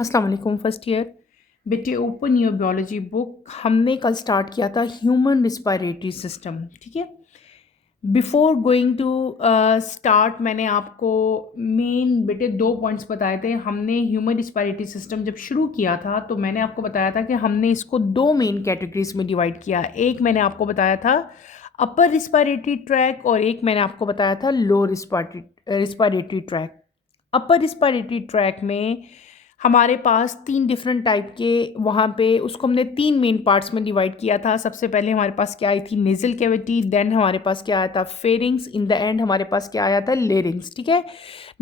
अस्सलाम वालेकुम first year. बेटे ओपन योर बायोलॉजी बुक। हमने कल स्टार्ट किया था ह्यूमन रिस्पायरेटरी सिस्टम, ठीक है। बिफोर गोइंग टू स्टार्ट मैंने आपको मेन बेटे दो पॉइंट्स बताए थे। हमने ह्यूमन रिस्पायरेटरी सिस्टम जब शुरू किया था तो मैंने आपको बताया था कि हमने इसको दो मेन कैटेगरीज में डिवाइड किया। एक मैंने आपको बताया था अपर रिस्पायरेटरी ट्रैक और एक मैंने आपको बताया था लो रिस्पायरेटरी ट्रैक। अपर रिस्पायरेटरी ट्रैक में हमारे पास तीन डिफरेंट टाइप के वहाँ पे उसको हमने तीन मेन पार्ट्स में डिवाइड किया था। सबसे पहले हमारे पास क्या आई थी नेजल कैविटी, देन हमारे पास क्या आया था फेरिंग्स, इन द एंड हमारे पास क्या आया था लेरिंग्स, ठीक है।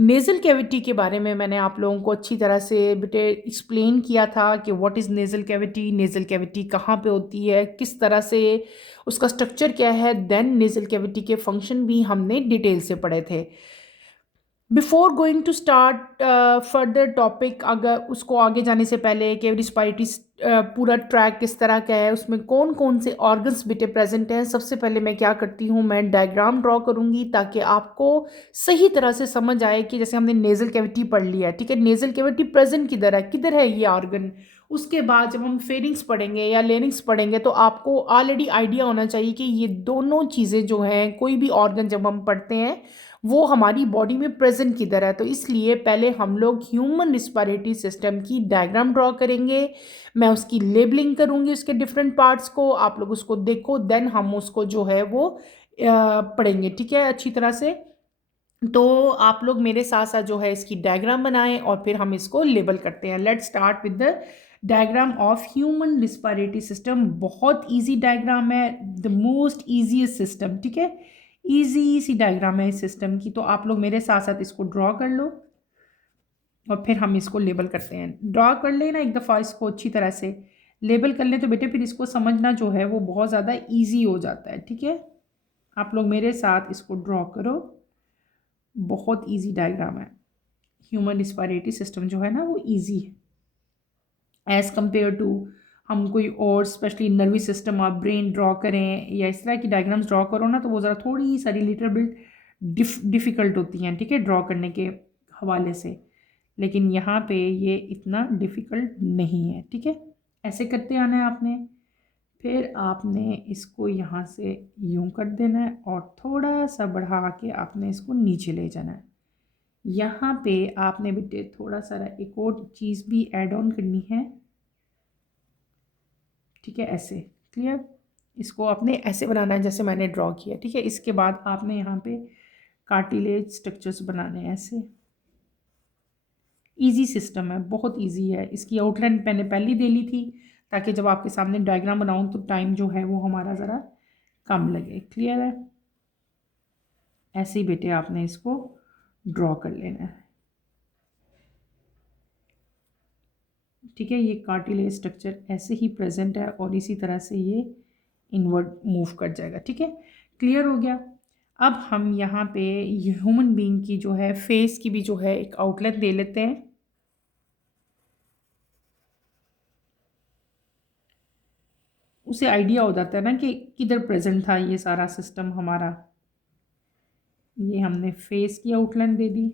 नेजल कैविटी के बारे में मैंने आप लोगों को अच्छी तरह से बेटे एक्सप्लेन किया था कि व्हाट इज़ नेजल कैविटी कहाँ पे होती है, किस तरह से उसका स्ट्रक्चर क्या है। देन नेजल कैविटी के फंक्शन भी हमने डिटेल से पढ़े थे। Before going to start further topic, अगर उसको आगे जाने से पहले कि रिस्पायरेटरी पूरा ट्रैक किस तरह का है, उसमें कौन कौन से ऑर्गन्स बेटे प्रेजेंट हैं, सबसे पहले मैं क्या करती हूँ, मैं डायग्राम ड्रॉ करूँगी ताकि आपको सही तरह से समझ आए कि जैसे हमने नेजल कैविटी पढ़ लिया है, ठीक है, नेजल कैविटी प्रेजेंट किधर है ये ऑर्गन। उसके बाद जब हम फेरिंग्स पढ़ेंगे या लेरिंग्स पढ़ेंगे तो आपको ऑलरेडी आइडिया होना चाहिए कि ये दोनों चीज़ें जो हैं, कोई भी ऑर्गन जब हम पढ़ते हैं वो हमारी बॉडी में प्रेजेंट किधर है। तो इसलिए पहले हम लोग ह्यूमन रिस्पायरेटरी सिस्टम की डायग्राम ड्रॉ करेंगे। मैं उसकी लेबलिंग करूँगी उसके डिफरेंट पार्ट्स को, आप लोग उसको देखो, देन हम उसको जो है वो पढ़ेंगे, ठीक है, अच्छी तरह से। तो आप लोग मेरे साथ साथ जो है इसकी डायग्राम बनाएं और फिर हम इसको लेबल करते हैं। Let's start with the diagram of human respiratory system. बहुत इजी डायग्राम है, द मोस्ट ईजीएस्ट सिस्टम, ठीक है, इजी सी डायग्राम है इस सिस्टम की। तो आप लोग मेरे साथ साथ इसको ड्रॉ कर लो और फिर हम इसको लेबल करते हैं। ड्रॉ कर लेना एक दफ़ा, इसको अच्छी तरह से लेबल कर लें तो बेटे फिर इसको समझना जो है वो बहुत ज़्यादा ईजी हो जाता है, ठीक है। आप लोग मेरे साथ इसको ड्रॉ करो, बहुत ईजी डायग्राम है। ह्यूमन रिस्पायरेटरी सिस्टम जो है ना वो ईजी है एज़ कम्पेयर टू हम कोई और स्पेशली नर्वस सिस्टम आप ब्रेन ड्रॉ करें या इस तरह की डायग्राम्स ड्रॉ करो ना तो वो ज़रा थोड़ी सारी लिटिल बिट डिफ़िकल्ट होती हैं, ठीक है, ड्रॉ करने के हवाले से। लेकिन यहाँ पे ये इतना डिफ़िकल्ट नहीं है, ठीक है। ऐसे करते आना है आपने, फिर आपने इसको यहाँ से यूं कर देना है और थोड़ा सा बढ़ा के आपने इसको नीचे ले जाना है। यहाँ पे आपने बेटे थोड़ा सा एक और चीज़ भी ऐड ऑन करनी है, ठीक है, ऐसे, क्लियर। इसको आपने ऐसे बनाना है जैसे मैंने ड्रॉ किया, ठीक है। इसके बाद आपने यहाँ पे कार्टिलेज स्ट्रक्चर्स बनाने हैं ऐसे। इजी सिस्टम है, बहुत इजी है। इसकी आउटलाइन मैंने पहले दे ली थी ताकि जब आपके सामने डायग्राम बनाऊँ तो टाइम जो है वो हमारा ज़रा कम लगे, क्लियर है। ऐसे ही बेटे आपने इसको ड्रॉ कर लेना है, ठीक है। ये कार्टिलेज स्ट्रक्चर ऐसे ही प्रेजेंट है और इसी तरह से ये इनवर्ड मूव कर जाएगा, ठीक है, क्लियर हो गया। अब हम यहाँ पे ह्यूमन बीइंग की जो है फेस की भी जो है एक आउटलाइन दे लेते हैं। उसे आइडिया हो जाता है ना कि किधर प्रेजेंट था ये सारा सिस्टम हमारा। ये हमने फेस की आउटलाइन दे दी।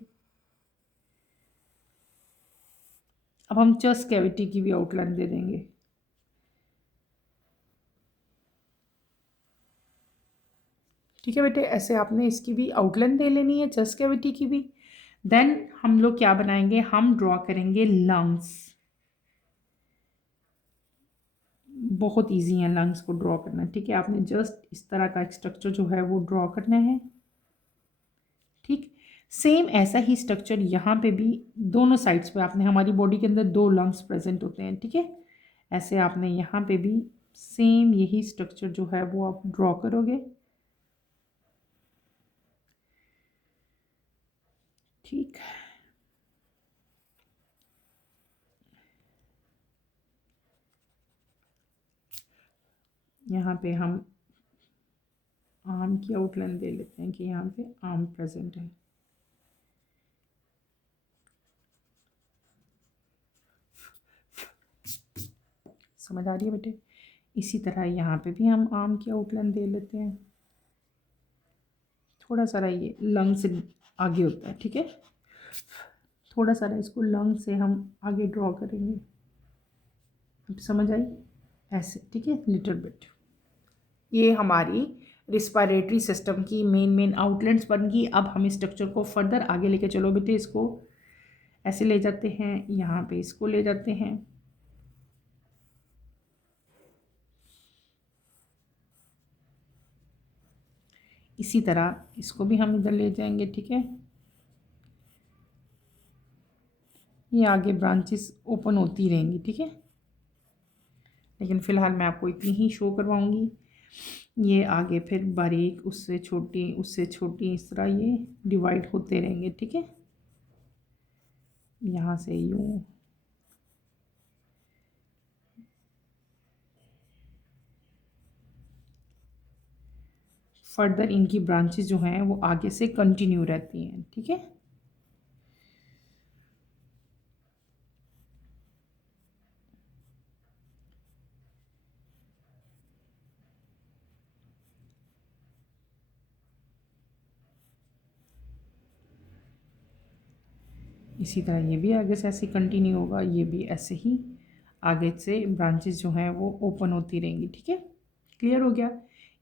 अब हम चेस्ट कैविटी की भी आउटलाइन दे देंगे, ठीक है बेटे। ऐसे आपने इसकी भी आउटलाइन दे लेनी है, चेस्ट कैविटी की भी। देन हम लोग क्या बनाएंगे, हम ड्रॉ करेंगे लंग्स। बहुत इजी है लंग्स को ड्रॉ करना, ठीक है। आपने जस्ट इस तरह का एक स्ट्रक्चर जो है वो ड्रॉ करना है, ठीक। सेम ऐसा ही स्ट्रक्चर यहाँ पे भी दोनों साइड्स पे आपने, हमारी बॉडी के अंदर दो लंग्स प्रेजेंट होते हैं, ठीक है। ऐसे आपने यहाँ पे भी सेम यही स्ट्रक्चर जो है वो आप ड्रॉ करोगे, ठीक। यहाँ पे हम आर्म की आउटलाइन दे लेते हैं कि यहाँ पे आर्म प्रेजेंट है, समझ आ रही है बेटे। इसी तरह यहाँ पे भी हम आर्म की आउटलाइन दे लेते हैं। थोड़ा सा ये लंग से आगे होता है, ठीक है, थोड़ा सा ना इसको लंग से हम आगे ड्रॉ करेंगे। अब समझ आई? ऐसे, ठीक है, लिटिल बिट। ये हमारी रिस्पायरेटरी सिस्टम की मेन आउटलाइंस बन गई। अब हम इस स्ट्रक्चर को फर्दर आगे लेके चलो बेटे, इसको ऐसे ले जाते हैं, यहाँ पे इसको ले जाते हैं, इसी तरह इसको भी हम इधर ले जाएंगे, ठीक है। ये आगे ब्रांचेस ओपन होती रहेंगी, ठीक है, लेकिन फ़िलहाल मैं आपको इतनी ही शो करवाऊंगी। ये आगे फिर बारीक, उससे छोटी, उससे छोटी, इस तरह ये डिवाइड होते रहेंगे, ठीक है। यहाँ से यूँ, फर्दर इनकी ब्रांचेस जो हैं वो आगे से कंटिन्यू रहती हैं, ठीक है। इसी तरह ये भी आगे से ऐसे कंटिन्यू होगा, ये भी ऐसे ही आगे से ब्रांचेस जो हैं वो ओपन होती रहेंगी, ठीक है। क्लियर हो गया?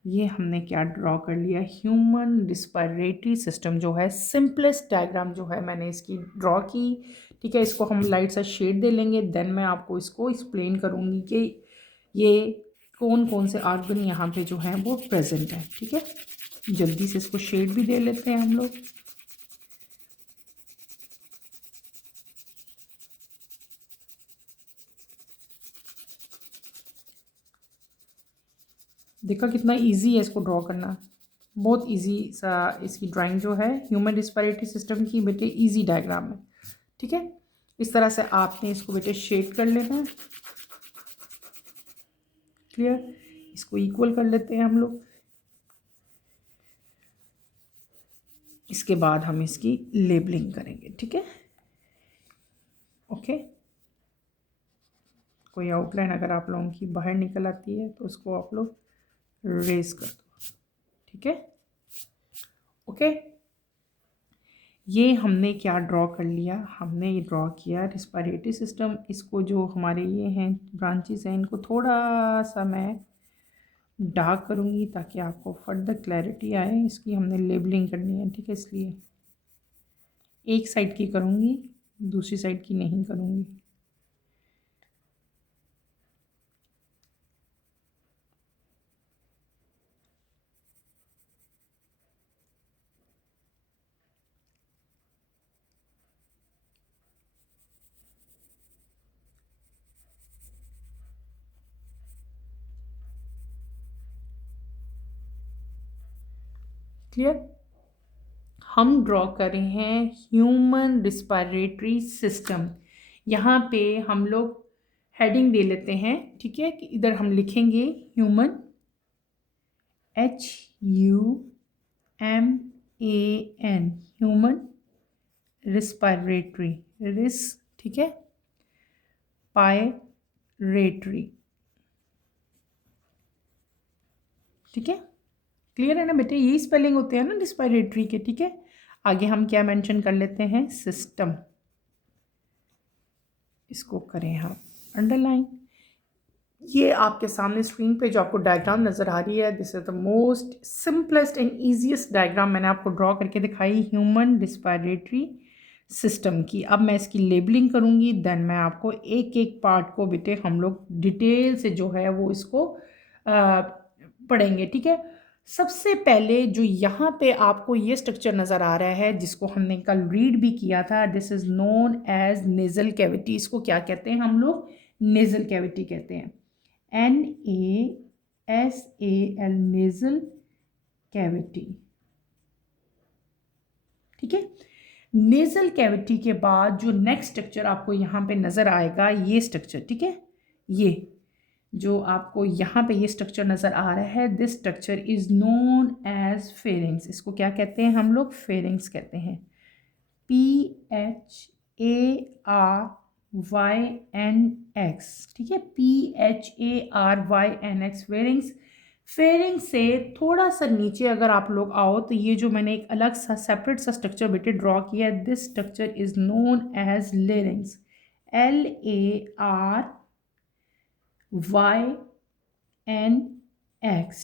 ये हमने क्या ड्रॉ कर लिया, ह्यूमन रिस्पायरेटरी सिस्टम जो है, सिंपलेस्ट डायग्राम जो है मैंने इसकी ड्रॉ की, ठीक है। इसको हम लाइट सा शेड दे लेंगे, देन मैं आपको इसको एक्सप्लेन करूँगी कि ये कौन कौन से आर्गन यहाँ पे जो हैं वो प्रेजेंट है, ठीक है। जल्दी से इसको शेड भी दे लेते हैं हम लोग। देखा कितना इजी है इसको ड्रॉ करना, बहुत इजी सा इसकी ड्राइंग जो है ह्यूमन रिस्पायरेटरी सिस्टम की बेटे, इजी डायग्राम है, ठीक है। इस तरह से आपने इसको बेटे शेड कर लेना है। क्लियर? इसको इक्वल कर लेते हैं हम लोग। इसके बाद हम इसकी लेबलिंग करेंगे, ठीक है। ओके, कोई आउटलाइन अगर आप लोगों की बाहर निकल आती है तो उसको आप लोग रेज कर दो, ठीक है। ओके, ये हमने क्या ड्रॉ कर लिया, हमने ये ड्रॉ किया रिस्पायरेटरी सिस्टम। इसको जो हमारे ये हैं ब्रांचेस हैं, इनको थोड़ा सा मैं डार्क करूँगी ताकि आपको फर्दर क्लैरिटी आए। इसकी हमने लेबलिंग करनी है, ठीक है, इसलिए एक साइड की करूँगी, दूसरी साइड की नहीं करूँगी। क्लियर? हम ड्रॉ कर रहे हैं ह्यूमन रिस्पायरेटरी सिस्टम। यहाँ पे हम लोग हेडिंग दे लेते हैं, ठीक है, कि इधर हम लिखेंगे ह्यूमन, HUMAN, ह्यूमन रिस्पायरेटरी, रिस, ठीक है, पायरेटरी, ठीक है। क्लियर है ना बेटे? यही स्पेलिंग होते हैं ना रिस्पायरेटरी के, ठीक है। आगे हम क्या मेंशन कर लेते हैं, सिस्टम, इसको करें हम अंडरलाइन। ये आपके सामने स्क्रीन पे जो आपको डायग्राम नज़र आ रही है, this is the most simplest and easiest diagram मैंने आपको ड्रॉ करके दिखाई ह्यूमन रिस्पायरेटरी सिस्टम की। अब मैं इसकी लेबलिंग करूँगी, देन मैं आपको एक एक पार्ट को बेटे हम लोग डिटेल से जो है वो इसको पढ़ेंगे, ठीक है। सबसे पहले जो यहाँ पे आपको ये स्ट्रक्चर नज़र आ रहा है, जिसको हमने कल रीड भी किया था, this is known as nasal cavity. इसको क्या कहते हैं हम लोग, नेज़ल कैविटी कहते हैं, NASAL, नेज़ल कैविटी, ठीक है। नेज़ल कैविटी के बाद जो नेक्स्ट स्ट्रक्चर आपको यहाँ पे नज़र आएगा, ये स्ट्रक्चर, ठीक है, ये जो आपको यहाँ पे ये स्ट्रक्चर नज़र आ रहा है, this structure is known as pharynx. इसको क्या कहते हैं हम लोग, फेरिंग्स कहते हैं, PHARYNX, ठीक है, PHARYNX, फेरिंग्स। फेरिंग से थोड़ा सा नीचे अगर आप लोग आओ तो ये जो मैंने एक अलग सा सेपरेट सा स्ट्रक्चर बेटे ड्रॉ किया है, this structure is known as larynx, LARYNX,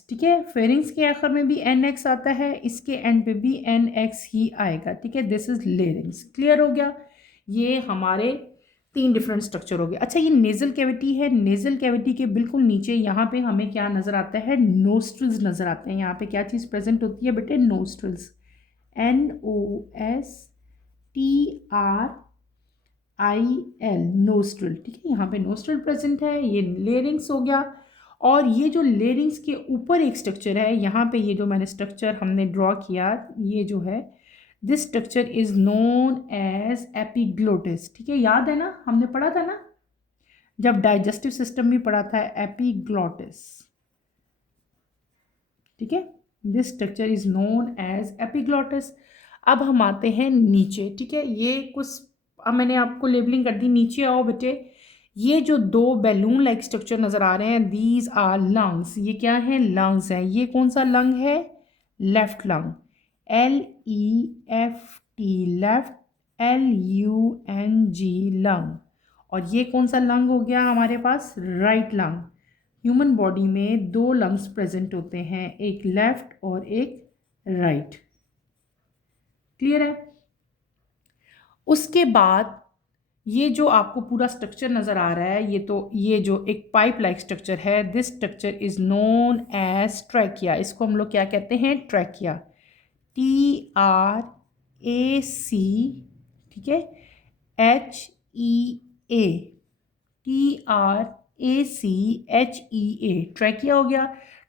ठीक है। फेरिंग्स के आखिर में भी NX आता है, इसके एंड पे भी NX ही आएगा, ठीक है। This is larynx. क्लियर हो गया? ये हमारे 3 डिफरेंट स्ट्रक्चर हो गए। अच्छा, ये नेजल कैविटी है। नेजल कैविटी के बिल्कुल नीचे यहाँ पे हमें क्या नज़र आता है? नोस्ट्रल्स नज़र आते हैं। यहाँ पे क्या चीज़ प्रेजेंट होती है बेटे? नोस्ट्रल्स, NOSTRIL, नोस्ट्रल, ठीक है। यहाँ पे नोस्ट्रल प्रेजेंट है। ये लेरिंग्स हो गया। और ये जो लेरिंग्स के ऊपर एक स्ट्रक्चर है, यहाँ पे ये जो मैंने स्ट्रक्चर हमने ड्रॉ किया, ये जो है, this structure is known as epiglottis, ठीक है। याद है ना, हमने पढ़ा था ना जब डाइजेस्टिव सिस्टम भी पढ़ा था, एपिग्लोटिस, ठीक है। This structure is known as epiglottis. अब हम आते हैं नीचे, ठीक है। ये कुछ अब मैंने आपको लेबलिंग कर दी। नीचे आओ बेटे। ये जो 2 बैलून लाइक स्ट्रक्चर नज़र आ रहे हैं, दीज आर लंग्स। ये क्या है? लंग्स है। ये कौन सा लंग है? Left lung, LEFT, left, LUNG, lung. और ये कौन सा लंग हो गया हमारे पास? Right lung. ह्यूमन बॉडी में 2 लंग्स प्रेजेंट होते हैं, एक लेफ्ट और एक राइट। क्लियर है? उसके बाद ये जो आपको पूरा स्ट्रक्चर नज़र आ रहा है, ये जो एक पाइप लाइक स्ट्रक्चर है, this structure is known as trachea. इसको हम लोग क्या कहते हैं? ट्रैकिया, TRAC, ठीक है, HEA, TRACHEA, ट्रैकिया हो गया।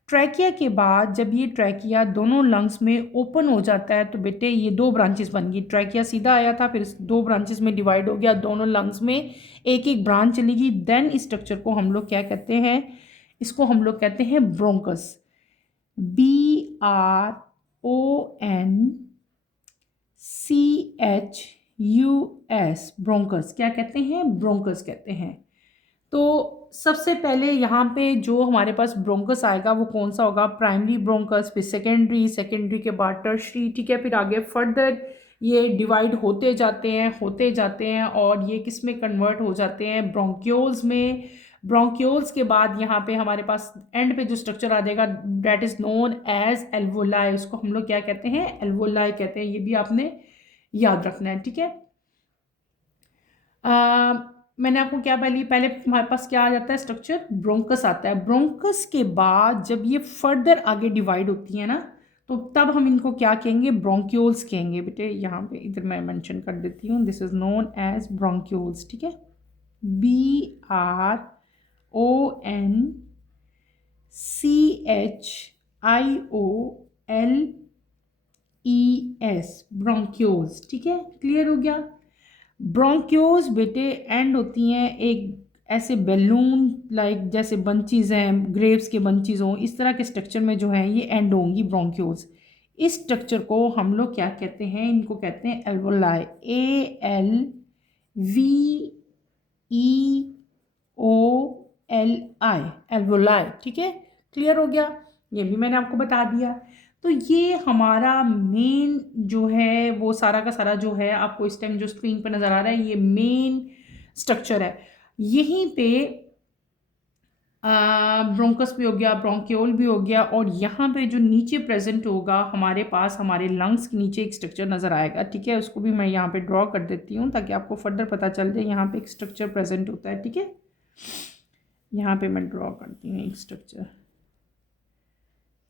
ट्रैकिया के बाद जब ये ट्रैकिया दोनों लंग्स में ओपन हो जाता है तो बेटे ये 2 ब्रांचेस बन गई। ट्रैकिया सीधा आया था, फिर 2 ब्रांचेस में डिवाइड हो गया, दोनों लंग्स में एक एक ब्रांच चली गई। देन इस स्ट्रक्चर को हम लोग क्या कहते हैं? इसको हम लोग कहते हैं ब्रोंकस, BRONCHUS, ब्रोंकस। क्या कहते हैं? ब्रोंकस कहते हैं। तो सबसे पहले यहाँ पे जो हमारे पास ब्रोंकस आएगा वो कौन सा होगा? प्राइमरी ब्रोंकस, फिर सेकेंडरी, सेकेंडरी के बाद टर्शरी, ठीक है। फिर आगे फर्दर ये डिवाइड होते जाते हैं, होते जाते हैं, और ये किस में कन्वर्ट हो जाते हैं? ब्रोंक्यूल्स में। ब्रोंक्यूल्स के बाद यहाँ पे हमारे पास एंड पे जो स्ट्रक्चर आ जाएगा, that is known as alveoli. उसको हम लोग क्या कहते हैं? एल्वोलाई कहते हैं। ये भी आपने याद रखना है, ठीक है। मैंने आपको क्या पहले पहले हमारे पास क्या आ जाता है? स्ट्रक्चर ब्रोंकस आता है। ब्रोंकस के बाद जब ये फर्दर आगे डिवाइड होती है ना, तो तब हम इनको क्या कहेंगे? ब्रोंक्यूल्स कहेंगे बेटे। यहाँ पे इधर मैं मेंशन कर देती हूँ, this is known as bronchioles, ठीक है। BRONCHIOLES, ब्रोंक्यूल्स, ठीक है। क्लियर हो गया? ब्रोंक्यूल्स बेटे एंड होती हैं एक ऐसे बैलून लाइक, जैसे बंचीज हैं, ग्रेप्स के बंचीज हों, इस तरह के स्ट्रक्चर में जो है ये एंड होंगी ब्रोंक्यूल्स। इस स्ट्रक्चर को हम लोग क्या कहते हैं? इनको कहते हैं एल्वोलाई, ALVEOLI, एल्वोलाई, ठीक है। क्लियर हो गया? ये भी मैंने आपको बता दिया। तो ये हमारा मेन जो है वो सारा का सारा जो है आपको इस टाइम जो स्क्रीन पर नज़र आ रहा है, ये मेन स्ट्रक्चर है। यहीं पे ब्रोंकस भी हो गया, ब्रोंक्यूल भी हो गया, और यहाँ पे जो नीचे प्रेजेंट होगा हमारे पास, हमारे लंग्स के नीचे एक स्ट्रक्चर नज़र आएगा, ठीक है। उसको भी मैं यहाँ पे ड्रॉ कर देती हूँ ताकि आपको फर्दर पता चल जाए। यहाँ पे एक स्ट्रक्चर प्रेजेंट होता है, ठीक है। यहाँ पे मैं ड्रॉ करती हूँ एक स्ट्रक्चर,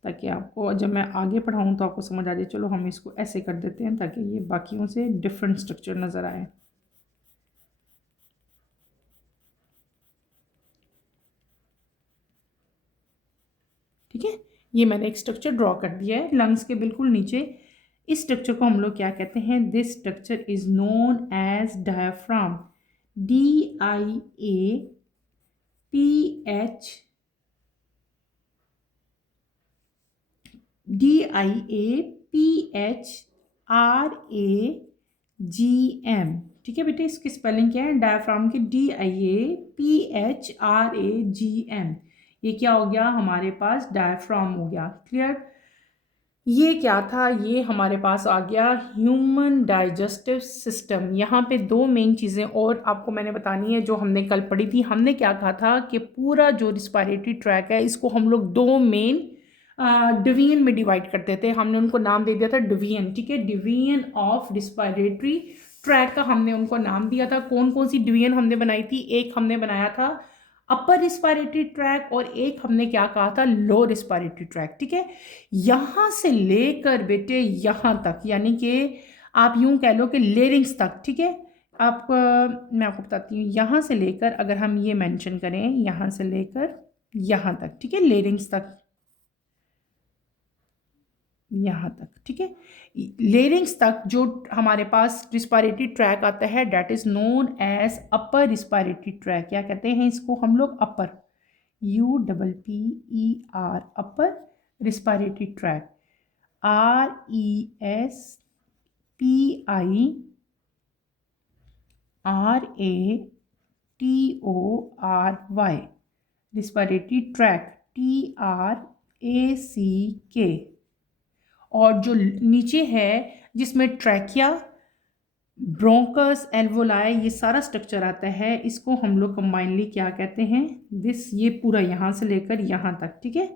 ताकि आपको जब मैं आगे पढ़ाऊँ तो आपको समझ आ जाए। चलो हम इसको ऐसे कर देते हैं ताकि ये बाकियों से डिफरेंट स्ट्रक्चर नज़र आए। ठीक है, ये मैंने एक स्ट्रक्चर ड्रॉ कर दिया है लंग्स के बिल्कुल नीचे। इस स्ट्रक्चर को हम लोग क्या कहते हैं? This structure is known as diaphragm, DIAPHRAGM, ठीक है बेटे। इसकी स्पेलिंग क्या है? डायफ्राम की DIAPHRAGM। ये क्या हो गया हमारे पास, डायफ्राम हो गया। क्लियर। ये क्या था, ये हमारे पास आ गया ह्यूमन डाइजेस्टिव सिस्टम। यहाँ पे दो मेन चीज़ें और आपको मैंने बतानी है जो हमने कल पढ़ी थी। हमने क्या कहा था कि पूरा जो रिस्पायरेटरी ट्रैक है इसको हम लोग दो मेन डिवीजन में डिवाइड करते थे। हमने उनको नाम दे दिया था डिवीजन, ठीक है, डिवीजन ऑफ रिस्पायरेटरी ट्रैक का हमने उनको नाम दिया था। कौन कौन सी डिवीजन हमने बनाई थी, एक हमने बनाया था अपर रिस्पायरेटरी ट्रैक और एक हमने क्या कहा था, लो रिस्पायरेटरी ट्रैक, ठीक है। यहाँ से लेकर बेटे यहाँ तक, यानी कि आप यूं कह लो कि लेरिंग्स तक, ठीक है। आप मैं आपको बताती हूँ, यहाँ से लेकर अगर हम ये मेंशन करें, यहाँ से लेकर यहाँ तक, ठीक है, लेरिंग्स तक, यहाँ तक, ठीक है। लेरिंग्स तक जो हमारे पास रिस्पायरेटरी ट्रैक आता है that is known as upper respiratory tract. क्या कहते हैं इसको हम लोग, upper, UPPER, upper respiratory tract, RESPIRATORY, respiratory tract, TRACK। और जो नीचे है जिसमें ट्रैकिया, ब्रोंकस, एल्वोलाई, ये सारा स्ट्रक्चर आता है, इसको हम लोग कंबाइनली क्या कहते हैं, दिस, ये पूरा यहाँ से लेकर यहाँ तक, ठीक है।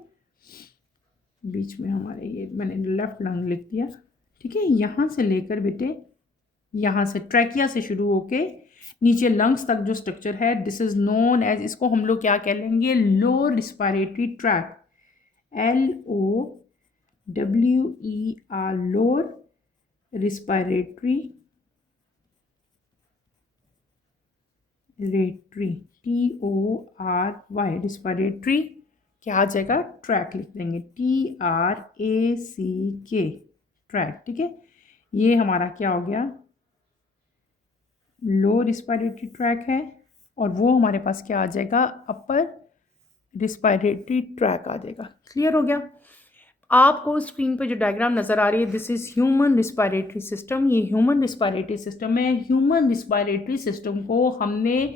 बीच में हमारे ये मैंने लेफ्ट लंग लिख दिया, ठीक है। यहाँ से लेकर बेटे यहाँ से ट्रैकिया से शुरू होके नीचे लंग्स तक जो स्ट्रक्चर है दिस इज नोन एज, इसको हम लोग क्या कह लेंगे, low respiratory tract, LOWER, lower respiratory TORY, respiratory क्या आ जाएगा, ट्रैक लिख देंगे, TRACK, ट्रैक, ठीक है। ये हमारा क्या हो गया, लो रिस्पायरेटरी ट्रैक है, और वो हमारे पास क्या आ जाएगा, अपर रिस्पायरेटरी ट्रैक आ जाएगा। क्लियर हो गया। आपको स्क्रीन पे जो डायग्राम नज़र आ रही है this is human respiratory system. ये ह्यूमन रिस्पायरेटरी सिस्टम है। ह्यूमन रिस्पायरेटरी सिस्टम को हमने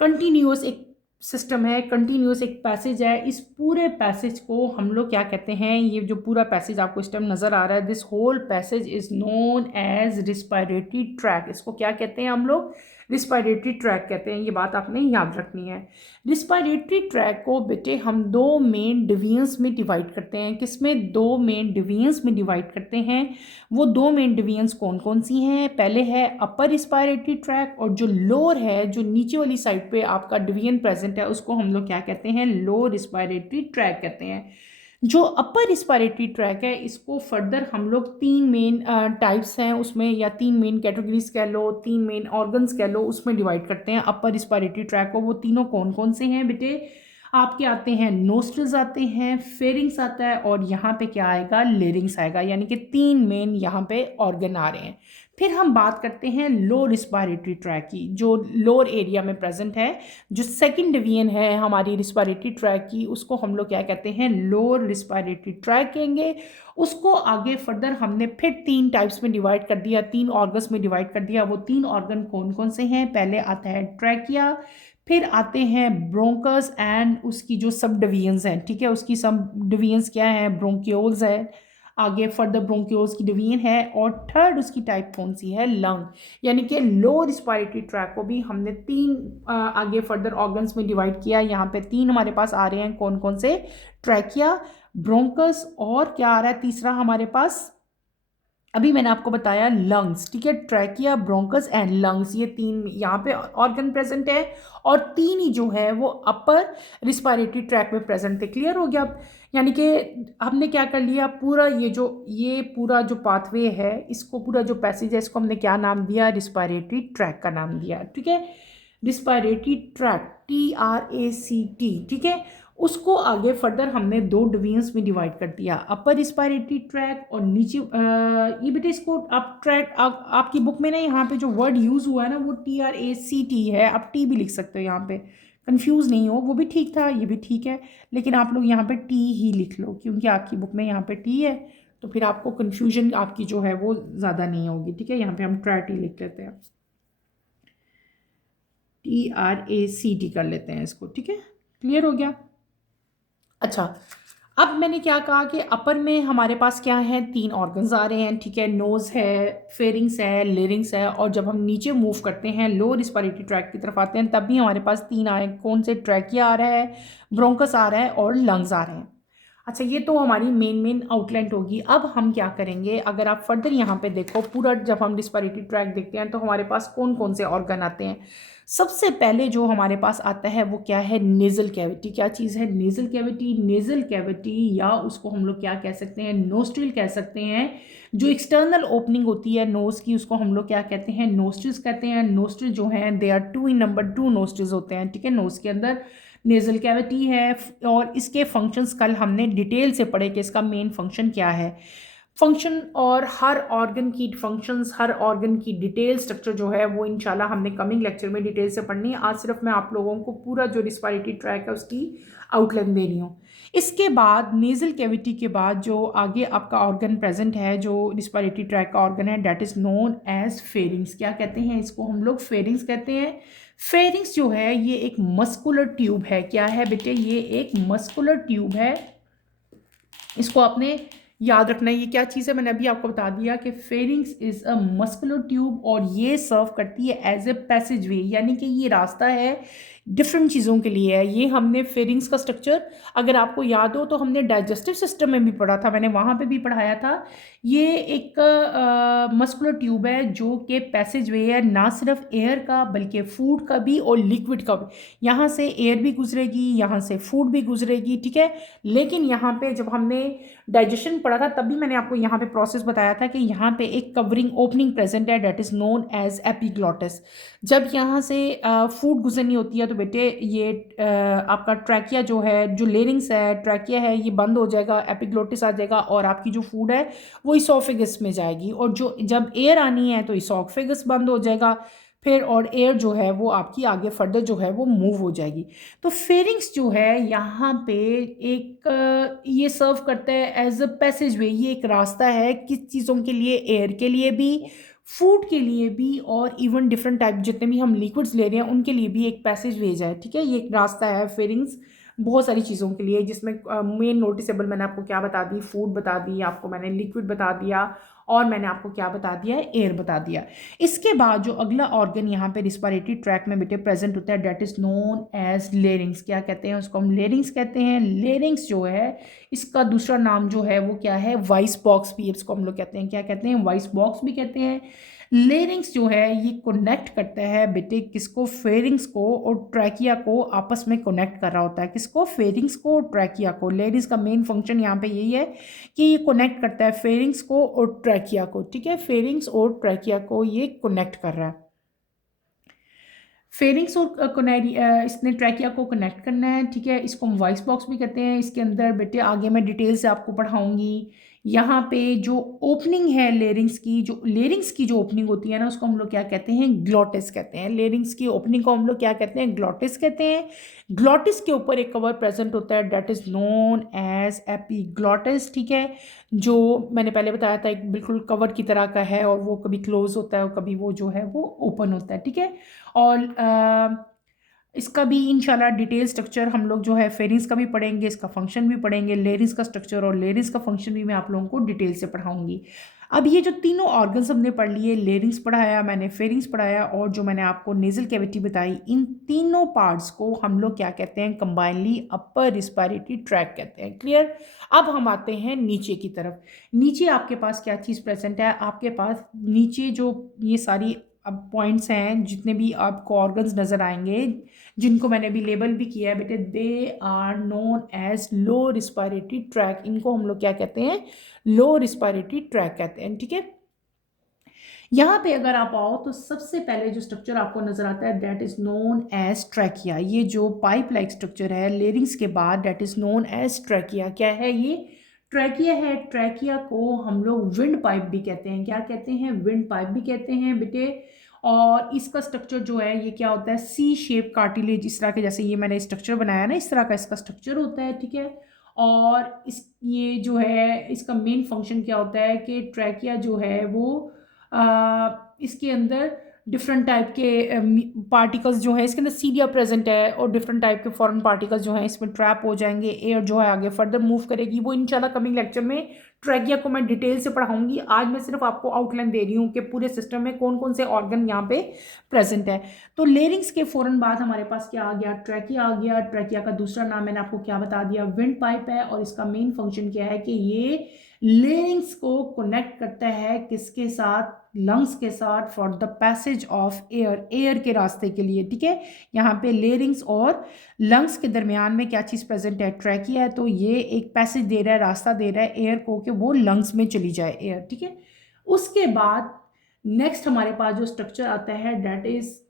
कंटिन्यूस एक सिस्टम है, कंटिन्यूस एक पैसेज है। इस पूरे पैसेज को हम लोग क्या कहते हैं, ये जो पूरा पैसेज आपको इस टाइम नज़र आ रहा है, this whole passage is known as respiratory tract. इसको क्या कहते हैं हम लोग, रिस्पायरेटरी ट्रैक कहते हैं। ये बात आपने याद रखनी है। रिस्पायरेटरी ट्रैक को बेटे हम दो मेन डिवीजन्स में डिवाइड करते हैं। किसमें, दो मेन डिवीजन्स में डिवाइड करते हैं। वो दो मेन डिवीजन्स कौन कौन सी हैं, पहले है अपर रिस्पायरेटरी ट्रैक, और जो लोअर है, जो नीचे वाली साइड पे आपका डिवीजन प्रेजेंट है, उसको हम लोग क्या कहते हैं, लो रिस्पायरेटरी ट्रैक कहते हैं। जो अपर रिस्पायरेटरी ट्रैक है इसको फर्दर हम लोग तीन मेन टाइप्स हैं उसमें, या तीन मेन कैटेगरीज कह लो, तीन मेन ऑर्गन्स कह लो, उसमें डिवाइड करते हैं अपर रिस्पायरेटरी ट्रैक को। वो तीनों कौन कौन से हैं बेटे, आपके आते हैं नोस्ट्रल्स आते हैं, फेरिंग्स आता है, और यहाँ पे क्या आएगा, लेरिंग्स आएगा। यानी कि तीन मेन यहाँ पे ऑर्गन आ रहे हैं। फिर हम बात करते हैं लो रिस्पायरेटरी ट्रैक की, जो लोअर एरिया में प्रेजेंट है। जो सेकंड डिवीजन है हमारी रिस्पायरेटरी ट्रैक की, उसको हम लोग क्या कहते हैं, लोअर रिस्पायरेटरी ट्रैक कहेंगे। उसको आगे फर्दर हमने फिर तीन टाइप्स में डिवाइड कर दिया, तीन ऑर्गन्स में डिवाइड कर दिया। वो तीन ऑर्गन कौन कौन से हैं, पहले आता है ट्रैकिया, फिर आते हैं ब्रोंकस एंड उसकी जो सब डिवीजन्स हैं, ठीक है, उसकी सब डिवीजन्स क्या हैं, ब्रोंक्योल्स है, आगे फर्दर ब्रोंक्योल्स की डिवीजन है, और थर्ड उसकी टाइप कौन सी है, लंग। यानी कि लो रिस्पायरेटरी ट्रैक को भी हमने तीन आगे फर्दर ऑर्गन्स में डिवाइड किया। यहाँ पे तीन हमारे पास आ रहे हैं, कौन कौन से, ट्रैकिया, ब्रोंकस, और क्या आ रहा है तीसरा हमारे पास, अभी मैंने आपको बताया लंग्स, ठीक है। ट्रैकिया, ब्रोंकस एंड लंग्स, ये तीन यहाँ पे ऑर्गन प्रेजेंट है, और तीन ही जो है वो अपर रिस्पायरेटरी ट्रैक में प्रेजेंट थे। क्लियर हो गया अब। यानी कि हमने क्या कर लिया, पूरा ये पूरा जो पाथवे है, इसको पूरा जो पैसेज है, इसको हमने क्या नाम दिया, रिस्पायरेटरी ट्रैक का नाम दिया, ठीक है। रिस्पायरेटरी ट्रैक, TRACT, ठीक है। उसको आगे फर्दर हमने दो डिवीजन्स में डिवाइड कर दिया, अपर रिस्पायरेटरी ट्रैक और नीचे ये बेटे इसको आप ट्रैक आपकी बुक में ना यहाँ पे जो वर्ड यूज़ हुआ है ना वो TRACT है। आप टी भी लिख सकते हो, यहाँ पे कंफ्यूज नहीं हो, वो भी ठीक था, ये भी ठीक है, लेकिन आप लोग यहाँ पे टी ही लिख लो क्योंकि आपकी बुक में यहाँ पे टी है, तो फिर आपको कन्फ्यूजन आपकी जो है वो ज़्यादा नहीं होगी, ठीक है। यहाँ पे हम ट्रैक ही लिख लेते हैं, TRACT कर लेते हैं इसको, ठीक है। क्लियर हो गया। अच्छा, अब मैंने क्या कहा कि अपर में हमारे पास क्या है, 3 ऑर्गन्स आ रहे हैं, ठीक है। नोज़ है, फेरिंग्स है, लेरिंग्स है, और जब हम नीचे मूव करते हैं लोअर रिस्पिरेटरी ट्रैक्ट की तरफ आते हैं तब भी हमारे पास 3 आए। कौन से? ट्रैकिया आ रहा है, ब्रोंकस आ रहा है और लंग्स आ रहे हैं। अच्छा, ये तो हमारी मेन आउटलाइन होगी। अब हम क्या करेंगे, अगर आप फर्दर यहाँ पे देखो पूरा, जब हम रिस्पिरेटरी ट्रैक्ट देखते हैं तो हमारे पास कौन कौन से ऑर्गन आते हैं। सबसे पहले जो हमारे पास आता है वो क्या है, नेज़ल कैविटी। क्या चीज़ है? Nasal cavity. नेज़ल कैविटी या उसको हम लोग क्या कह सकते हैं, नोस्ट्रिल कह सकते हैं। जो एक्सटर्नल ओपनिंग होती है नोज़ की उसको हम लोग क्या कहते हैं, नोस्ट्रिल्स कहते हैं। नोस्ट्रिल जो हैं they are 2 in number, 2 nostrils होते हैं, ठीक है, नोज़ के अंदर नेज़ल कैविटी है। और इसके फंक्शंस कल हमने डिटेल से पढ़े कि इसका मेन फंक्शन क्या है। फंक्शन और हर ऑर्गन की फंक्शंस, हर ऑर्गन की डिटेल स्ट्रक्चर जो है वो इंशाल्लाह हमने कमिंग लेक्चर में डिटेल से पढ़नी है। आज सिर्फ मैं आप लोगों को पूरा जो रिस्पिरेटरी ट्रैक है उसकी आउटलाइन दे रही हूँ। इसके बाद नेज़ल कैविटी के बाद जो आगे आपका ऑर्गन प्रेजेंट है, जो रिस्पिरेटरी ट्रैक का ऑर्गन है, that is known as pharynx. क्या कहते हैं इसको? हम लोग फेरिंग्स कहते हैं। फेरिंग्स जो है ये एक मस्कुलर ट्यूब है। क्या है बेटे? ये एक मस्कुलर ट्यूब है। इसको आपने याद रखना है। ये क्या चीज़ है? मैंने अभी आपको बता दिया कि pharynx is a muscular tube और ये सर्व करती है एज ए पैसेज वे, यानी कि ये रास्ता है डिफरेंट चीज़ों के लिए है। ये हमने फेरिंग्स का स्ट्रक्चर अगर आपको याद हो तो हमने डाइजेस्टिव सिस्टम में भी पढ़ा था, मैंने वहाँ पे भी पढ़ाया था। ये एक मस्कुलर ट्यूब है जो कि पैसेज वे है, ना सिर्फ एयर का बल्कि फूड का भी और लिक्विड का भी। यहाँ से एयर भी गुजरेगी, यहाँ से फूड भी गुजरेगी, ठीक है। लेकिन यहाँ पे जब हमने डाइजेशन पढ़ा था तब भी मैंने आपको यहाँ पे प्रोसेस बताया था कि यहाँ पे एक कवरिंग ओपनिंग प्रेजेंट है, that is known as epiglottis. जब यहाँ से फूड गुजरनी होती है तो बेटे ये आपका ट्रैकिया जो है, जो लेरिंग्स है, ट्रैकिया है, ये बंद हो जाएगा, एपिग्लॉटिस आ जाएगा और आपकी जो फूड है वो इसोफेगस में जाएगी। और जो जब एयर आनी है तो इसोफेगस बंद हो जाएगा फिर, और एयर जो है वो आपकी आगे फर्दर जो है वो मूव हो जाएगी। तो फेरिंग्स जो है यहाँ पे एक ये सर्व करता है एज अ पैसेज वे। ये एक रास्ता है किस चीज़ों के लिए? एयर के लिए भी, फूड के लिए भी, और इवन डिफरेंट टाइप जितने भी हम लिक्विड्स ले रहे हैं उनके लिए भी एक पैसेज वेज है, ठीक है। ये एक रास्ता है फेरिंग्स बहुत सारी चीज़ों के लिए, जिसमें मेन नोटिसेबल मैंने आपको क्या बता दी, फूड बता दी, आपको मैंने लिक्विड बता दिया, और मैंने आपको क्या बता दिया है, एयर बता दिया। इसके बाद जो अगला ऑर्गन यहाँ पे रिस्पिरेटरी ट्रैक में बेटे प्रेजेंट होता है, that is known as larynx. क्या कहते हैं उसको? हम लेरिंग्स कहते हैं। लेरिंग्स जो है इसका दूसरा नाम जो है वो क्या है, वॉइस बॉक्स भी इसको हम लोग कहते हैं। क्या कहते हैं? वॉइस बॉक्स भी कहते हैं। लेरिंग्स जो है ये कनेक्ट करता है बेटे किसको? फेरिंग्स को और ट्रैकिया को आपस में कनेक्ट कर रहा होता है। किसको? फेरिंग्स को और ट्रैकिया को। लेरिंग्स का मेन फंक्शन यहाँ पे यही है कि ये कनेक्ट करता है फेरिंग्स को और ट्रैकिया को, ठीक है। फेरिंग्स और ट्रैकिया को ये कनेक्ट कर रहा है। फेरिंग्स और इसने ट्रैकिया को कनेक्ट करना है, ठीक है। इसको हम वॉइस बॉक्स भी कहते हैं। इसके अंदर बेटे आगे मैं डिटेल से आपको पढ़ाऊंगी। यहाँ पे जो ओपनिंग है लेरिंग्स की जो ओपनिंग होती है ना उसको हम लोग क्या कहते हैं, ग्लॉटिस कहते हैं। लेरिंग्स की ओपनिंग को हम लोग क्या कहते हैं, ग्लॉटिस कहते हैं। ग्लॉटिस के ऊपर एक कवर प्रेजेंट होता है, that is known as epiglottis, ठीक है। जो मैंने पहले बताया था एक बिल्कुल कवर की तरह का है और वो कभी क्लोज होता है और कभी वो जो है वो ओपन होता है, ठीक है। और इसका भी इंशाल्लाह डिटेल स्ट्रक्चर हम लोग जो है फेरिंग्स का भी पढ़ेंगे, इसका फंक्शन भी पढ़ेंगे, लेरिंग्स का स्ट्रक्चर और लेरिंग्स का फंक्शन भी मैं आप लोगों को डिटेल से पढ़ाऊंगी। अब ये जो तीनों ऑर्गन्स हमने पढ़ लिए, लेरिंग्स पढ़ाया मैंने, फेरिंग्स पढ़ाया और जो मैंने आपको नेजल कैविटी बताई, इन तीनों पार्ट्स को हम लोग क्या कहते हैं, कंबाइनली अपर रिस्पिरेटरी ट्रैक कहते हैं। क्लियर? अब हम आते हैं नीचे की तरफ। नीचे आपके पास क्या चीज़ प्रेजेंट है? आपके पास नीचे जो ये सारी अब पॉइंट्स हैं, जितने भी आपको ऑर्गन्स नज़र आएंगे जिनको मैंने भी लेबल भी किया है बेटे, they are known as low respiratory tract. इनको हम लोग क्या कहते हैं, लो रिस्पिरेटरी ट्रैक कहते हैं, ठीक है। यहाँ पे अगर आप आओ तो सबसे पहले जो स्ट्रक्चर आपको नजर आता है that is known as trachea. ये जो पाइप लाइक स्ट्रक्चर है लेरिंग्स के बाद, that is known as trachea. क्या है ये? ट्रैकिया है। ट्रैकिया को हम लोग विंड पाइप भी कहते हैं। क्या कहते हैं? विंड पाइप भी कहते हैं बेटे। और इसका स्ट्रक्चर जो है ये क्या होता है, सी शेप कार्टिलेज, इस तरह के, जैसे ये मैंने स्ट्रक्चर बनाया ना इस तरह का इसका स्ट्रक्चर होता है, ठीक है। और इस ये जो है इसका मेन फंक्शन क्या होता है कि ट्रैकिया जो है वो इसके अंदर डिफरेंट टाइप के पार्टिकल्स जो हैं इसके अंदर सीडिया प्रेजेंट है, और डिफरेंट टाइप के फॉरेन पार्टिकल्स जो हैं इसमें ट्रैप हो जाएंगे। एयर जो है आगे फर्दर मूव करेगी, वो इंशाल्लाह कमिंग लेक्चर में ट्रैकिया को मैं डिटेल से पढ़ाऊंगी। आज मैं सिर्फ आपको आउटलाइन दे रही हूँ कि पूरे सिस्टम में कौन कौन से ऑर्गन यहाँ पे प्रेजेंट है। तो लेरिंग्स के फौरन बाद हमारे पास क्या आ गया, ट्रैकिया आ गया। ट्रैकिया का दूसरा नाम मैंने आपको क्या बता दिया, विंड पाइप है, और इसका मेन फंक्शन क्या है कि ये लेरिंग्स को कनेक्ट करता है किसके साथ, लंग्स के साथ, for the passage of air, air के रास्ते के लिए। ठीक है, यहाँ पे लेरिंग्स और लंग्स के दरमियान में क्या चीज़ प्रेजेंट है, ट्रैकिया है। तो ये एक पैसेज दे रहा है, रास्ता दे रहा है एयर को कि वो लंग्स में चली जाए एयर। ठीक है, उसके बाद नेक्स्ट हमारे पास जो स्ट्रक्चर आता है डेट इज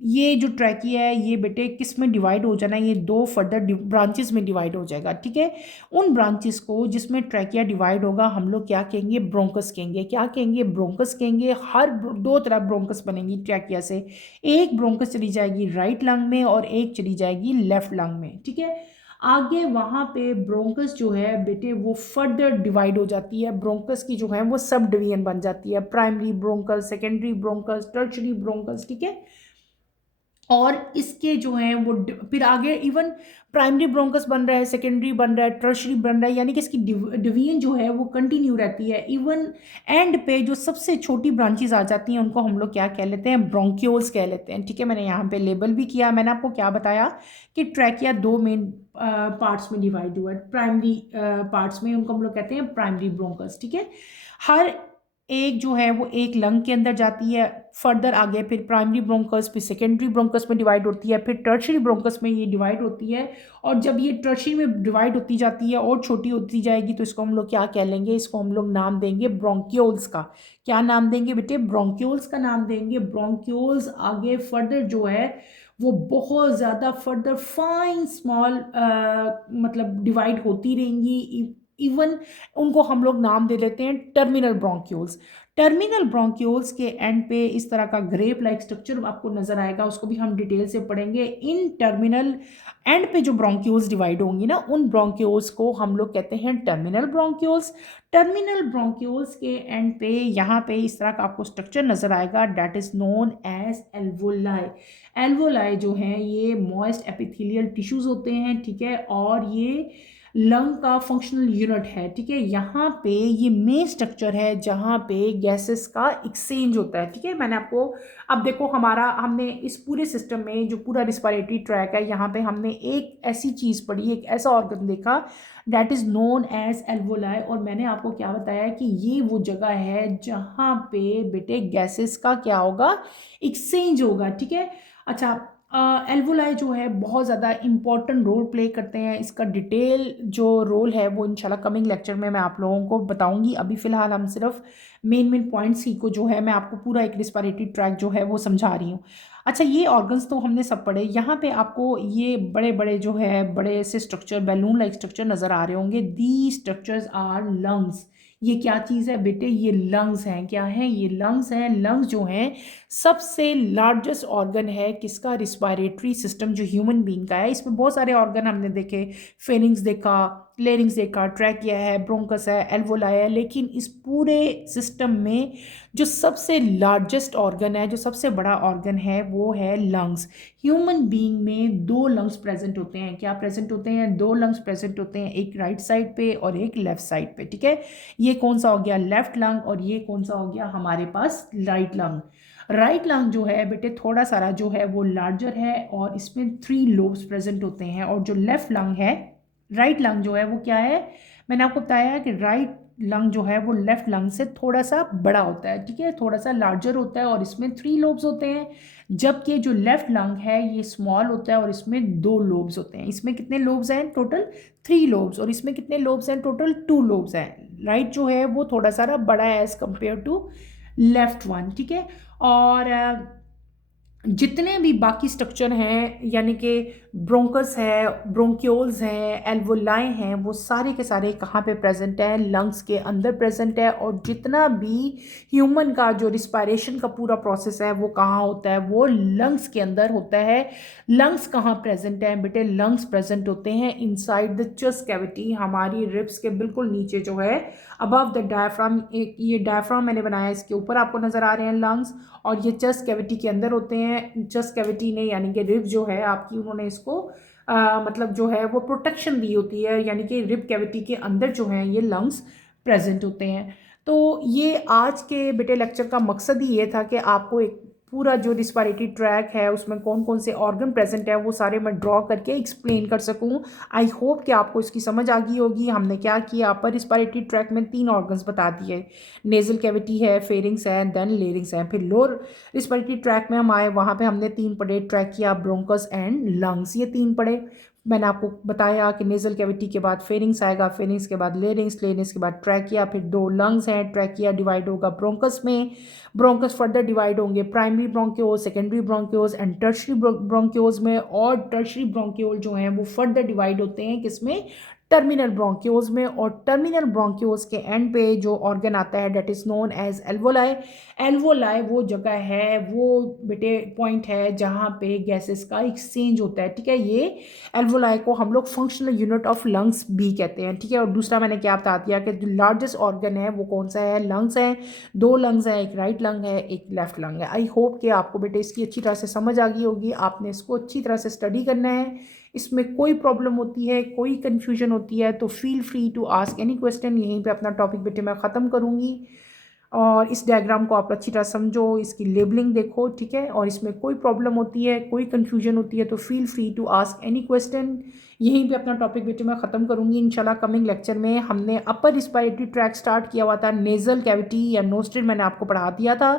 ये जो ट्रैकिया है ये बेटे किस में डिवाइड हो जाना है, ये दो फर्दर ब्रांचेस में डिवाइड हो जाएगा। ठीक है, उन ब्रांचेस को जिसमें ट्रैकिया डिवाइड होगा हम लोग क्या कहेंगे, ब्रोंकस कहेंगे। क्या कहेंगे, ब्रोंकस कहेंगे। हर दो तरफ ब्रोंकस बनेंगी ट्रैकिया से, एक ब्रोंकस चली जाएगी राइट लंग में और एक चली जाएगी लेफ्ट लंग में। ठीक है, आगे वहाँ पे ब्रोंकस जो है बेटे वो फर्दर डिवाइड हो जाती है, ब्रोंकस की जो है वो सब डिवीजन बन जाती है, primary bronchus, secondary bronchus, tertiary bronchus. ठीक है, और इसके जो हैं वो फिर आगे इवन प्राइमरी ब्रोंकस बन रहा है, सेकेंडरी बन रहा है, टर्शरी बन रहा है, यानी कि इसकी डिवीजन जो है वो कंटिन्यू रहती है। इवन एंड पे जो सबसे छोटी ब्रांचेस आ जाती हैं उनको हम लोग क्या कह लेते हैं, ब्रोंक्यूल्स कह लेते हैं। ठीक है, मैंने यहाँ पे लेबल भी किया। मैंने आपको क्या बताया कि ट्रैकिया दो मेन पार्ट्स में डिवाइड हुआ है, प्राइमरी पार्ट्स में, उनको हम लोग कहते हैं प्राइमरी ब्रोंकस। ठीक है, हर एक जो है वो एक लंग के अंदर जाती है, फर्दर आगे फिर प्राइमरी ब्रोंकस, फिर सेकेंडरी ब्रोंकस में डिवाइड होती है, फिर टर्शरी ब्रोंकस में ये डिवाइड होती है। और जब ये टर्शरी में डिवाइड होती जाती है और छोटी होती जाएगी तो इसको हम लोग क्या कह लेंगे, इसको हम लोग नाम देंगे ब्रोंक्यूल्स का। क्या नाम देंगे बेटे, ब्रोंक्यूल्स का नाम देंगे। ब्रोंक्यूल्स आगे फर्दर जो है वो बहुत ज़्यादा फर्दर फाइन स्मॉल मतलब डिवाइड होती रहेंगी। इवन उनको हम लोग नाम दे देते हैं टर्मिनल ब्रोंक्यूल्स। टर्मिनल ब्रोंक्यूल्स के एंड पे इस तरह का ग्रेप लाइक स्ट्रक्चर आपको नजर आएगा, उसको भी हम डिटेल से पढ़ेंगे। इन टर्मिनल एंड पे जो ब्रोंक्यूल्स डिवाइड होंगी ना, उन ब्रोंक्यूल्स को हम लोग कहते हैं टर्मिनल ब्रोंक्यूल्स। टर्मिनल ब्रोंक्यूल्स के एंड पे यहाँ पे इस तरह का आपको स्ट्रक्चर नजर आएगा, that is known as alveoli. Alveoli जो है ये मॉइस्ट एपिथेलियल टिश्यूज होते हैं। ठीक है, और ये लंग का फंक्शनल यूनिट है। ठीक है, यहाँ पे ये मेन स्ट्रक्चर है जहाँ पे गैसेस का एक्सचेंज होता है। ठीक है, मैंने आपको अब देखो हमने इस पूरे सिस्टम में जो पूरा रिस्पायरेटरी ट्रैक है, यहाँ पे हमने एक ऐसी चीज़ पढ़ी, एक ऐसा ऑर्गन देखा that is known as alveoli. और मैंने आपको क्या बताया कि ये वो जगह है जहाँ पे बेटे गैसेस का क्या होगा, एक्सचेंज होगा। ठीक है, अच्छा, एल्वोलाई जो है बहुत ज़्यादा इंपॉर्टेंट रोल प्ले करते हैं। इसका डिटेल जो रोल है वो इंशाल्लाह कमिंग लेक्चर में मैं आप लोगों को बताऊंगी। अभी फ़िलहाल हम सिर्फ मेन पॉइंट्स ही को जो है मैं आपको पूरा एक रिस्पायरेटरी ट्रैक जो है वो समझा रही हूँ। अच्छा, ये ऑर्गन्स तो हमने सब पढ़े। यहाँ पे आपको ये बड़े बड़े जो है बड़े से स्ट्रक्चर, बैलून लाइक स्ट्रक्चर नज़र आ रहे होंगे। The structures are lungs. ये क्या चीज़ है बेटे, ये लंग्स हैं। क्या है, ये लंग्स हैं। लंग्स जो हैं सबसे लार्जेस्ट ऑर्गन है किसका, रिस्पायरेटरी सिस्टम जो ह्यूमन बीइंग का है। इसमें बहुत सारे ऑर्गन हमने देखे, फेरिंग्स देखा, लेरिंग्स देखा, ट्रैकिया है, ब्रोंकस है, एल्वोलाई है, लेकिन इस पूरे सिस्टम में जो सबसे लार्जेस्ट ऑर्गन है, जो सबसे बड़ा ऑर्गन है वो है लंग्स। ह्यूमन बीइंग में दो लंग्स प्रेजेंट होते हैं। क्या प्रेजेंट होते हैं, दो लंग्स प्रेजेंट होते हैं, एक राइट साइड पे और एक लेफ्ट साइड पे। ठीक है, ये कौन सा हो गया, लेफ्ट लंग, और ये कौन सा हो गया हमारे पास, राइट लंग। राइट लंग जो है बेटे थोड़ा सारा जो है वो लार्जर है और इसमें 3 लोब्स प्रेजेंट होते हैं। और जो लेफ्ट लंग है, राइट लंग जो है वो क्या है, मैंने आपको बताया कि राइट लंग जो है वो लेफ्ट लंग से थोड़ा सा बड़ा होता है। ठीक है, थोड़ा सा लार्जर होता है और इसमें 3 लोब्स होते हैं। जबकि जो लेफ्ट लंग है ये स्मॉल होता है और इसमें 2 लोब्स होते हैं। इसमें कितने लोब्स हैं, टोटल 3 लोब्स, और इसमें कितने लोब्स हैं, टोटल 2 लोब्स हैं। राइट जो है वो थोड़ा सा बड़ा है as compare to left one. ठीक है, और जितने भी बाकी स्ट्रक्चर हैं, यानी कि ब्रोंकस है, ब्रोंक्योल्स हैं, एल्वोलाई हैं, वो सारे के सारे कहाँ पे प्रेजेंट है? लंग्स के अंदर प्रेजेंट है। और जितना भी ह्यूमन का जो रिस्पायरेशन का पूरा प्रोसेस है वो कहाँ होता है? वो लंग्स के अंदर होता है। लंग्स कहाँ प्रेजेंट है बेटे? लंग्स प्रेजेंट होते हैं इनसाइड द चेस्ट कैविटी, हमारी रिब्स के बिल्कुल नीचे जो है, अबव द डायफ्राम। एक ये डायफ्राम मैंने बनाया, इसके ऊपर आपको नजर आ रहे हैं लंग्स, और ये चेस्ट कैविटी के अंदर होते हैं। चेस्ट कैविटी ने, यानी कि रिब जो है आपकी, उन्होंने इसको मतलब जो है वो प्रोटेक्शन दी होती है, यानी कि रिब कैविटी के अंदर जो है ये लंग्स प्रेजेंट होते हैं। तो ये आज के बेटे लेक्चर का मकसद ही ये था कि आपको एक पूरा जो रिस्पायरेटरी ट्रैक है उसमें कौन कौन से ऑर्गन प्रेजेंट है वो सारे मैं ड्रॉ करके एक्सप्लेन कर सकूं। आई होप कि आपको इसकी समझ आ गई होगी। हमने क्या किया, अपर रिस्पायरेटरी ट्रैक में 3 ऑर्गन्स बता दिए, नेजल कैविटी है, फेरिंग्स है, देन लेरिंग्स है। फिर लोअर रिस्पिरेटरी ट्रैक में हम आए, वहाँ पे हमने 3 पढ़े, ट्रैकिया, ब्रोंकस एंड लंग्स, ये 3 पढ़े। मैंने आपको बताया कि नेजल कैविटी के बाद फेरिंग्स आएगा, फेरिंग्स के बाद लेरिंग्स, लेरिंग्स के बाद ट्रैकिया, फिर 2 लंग्स हैं, ट्रैकिया डिवाइड होगा ब्रोंकस में, ब्रोंकस फर्दर डिवाइड होंगे primary bronchiole, secondary bronchioles and tertiary bronchioles में। और टर्शरी ब्रोंक्योल जो हैं वो फर्दर डिवाइड होते हैं किसमें? टर्मिनल ब्रोंक्योल्स में। और टर्मिनल ब्रोंक्योल्स के एंड पे जो ऑर्गन आता है that is known as alveoli. Alveoli वो जगह है, वो बेटे पॉइंट है जहाँ पे गैसेस का एक्सचेंज होता है, ठीक है। ये एल्वोलाई को हम लोग फंक्शनल यूनिट ऑफ लंग्स भी कहते हैं, ठीक है। और दूसरा मैंने क्या बता दिया कि जो लार्जेस्ट ऑर्गन है वो कौन सा है? लंग्स है। 2 लंग्स हैं, एक राइट लंग है, एक लेफ्ट लंग है। आई होप कि आपको बेटे इसकी अच्छी तरह से समझ आ गई होगी। आपने इसको अच्छी तरह से स्टडी करना है। इसमें कोई प्रॉब्लम होती है, कोई कन्फ्यूजन होती है तो feel free to ask any question. यहीं पे अपना टॉपिक बेटे मैं ख़त्म करूँगी। और इस डायग्राम को आप अच्छी तरह समझो, इसकी लेबलिंग देखो, ठीक है। और इसमें कोई प्रॉब्लम होती है, कोई कन्फ्यूजन होती है तो feel free to ask any question. यहीं पे अपना टॉपिक बेटे मैं ख़त्म करूँगी इंशाल्लाह। कमिंग लेक्चर में हमने अपर रिस्पायरेटरी ट्रैक स्टार्ट किया हुआ था, नेज़ल कैविटी या नोस्ट्रिल मैंने आपको पढ़ा दिया था।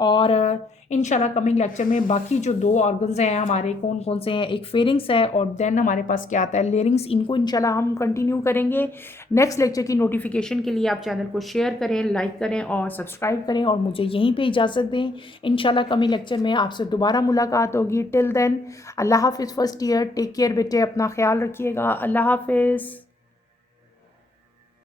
और इंशाल्लाह कमिंग लेक्चर में बाकी जो 2 ऑर्गन्स हैं हमारे, कौन कौन से हैं? एक फेरिंग्स है और देन हमारे पास क्या आता है? लेरिंग्स। इनको इंशाल्लाह हम कंटिन्यू करेंगे। नेक्स्ट लेक्चर की नोटिफिकेशन के लिए आप चैनल को शेयर करें, लाइक करें और सब्सक्राइब करें, और मुझे यहीं पे इजाज़त दें। इंशाल्लाह कमिंग लेक्चर में आपसे दोबारा मुलाकात होगी। टिल देन अल्लाह हाफिज़। फर्स्ट ईयर टेक केयर बेटे, अपना ख्याल रखिएगा। अल्लाह हाफिज़।